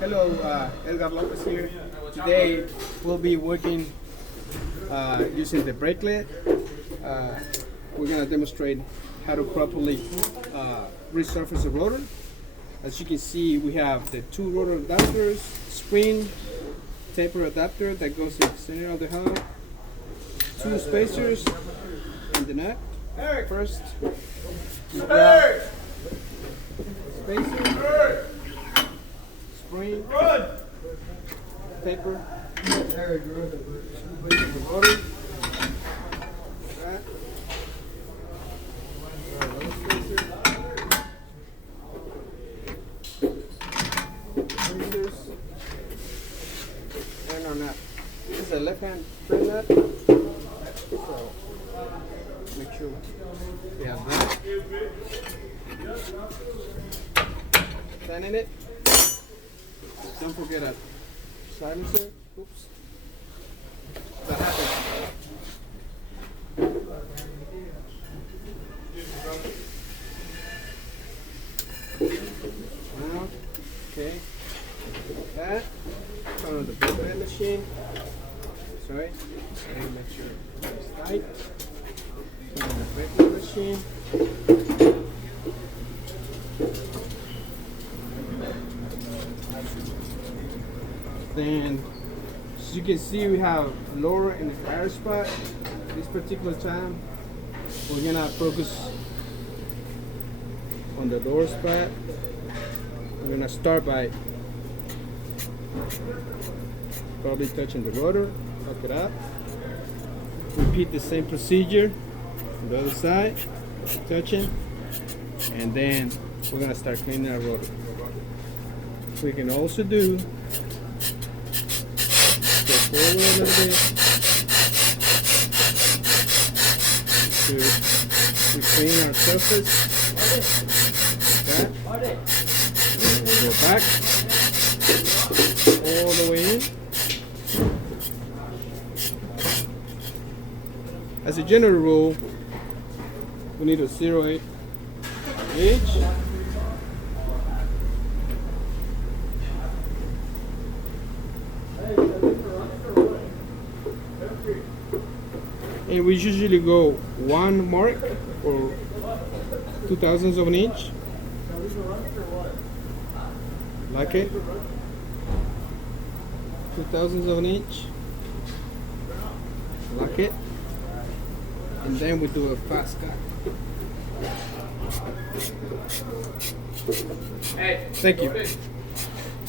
Hello, Edgar Lopez here. Today we'll be working using the brake lathe. We're going to demonstrate how to properly resurface a rotor. As you can see, we have the two rotor adapters, spring, taper adapter that goes in the center of the hub, two spacers, and the nut. First, you grab spacer, spring, taper, the rotor. And on that, this is a left hand turn nut, so make sure we have that. Stand in it. Don't forget a silencer. Oops. That happens. Now, okay. That. Turn on the brake lathe machine. Sorry. And make sure it's tight. Turn on the brake lathe machine. Then, as you can see, we have lower and higher spot. This particular time, we're gonna focus on the lower spot. We're gonna start by probably touching the rotor, hook it up. Repeat the same procedure on the other side, touching, and then we're gonna start cleaning our rotor. We can also do forward a little bit to clean our surface. Like that. And we'll go back all the way in. As a general rule, we need a 0.8 gauge. And we usually go 1 mark or 2/1000 of an inch. Like it? 2/1000 of an inch. Like it? And then we do a fast cut. Thank you.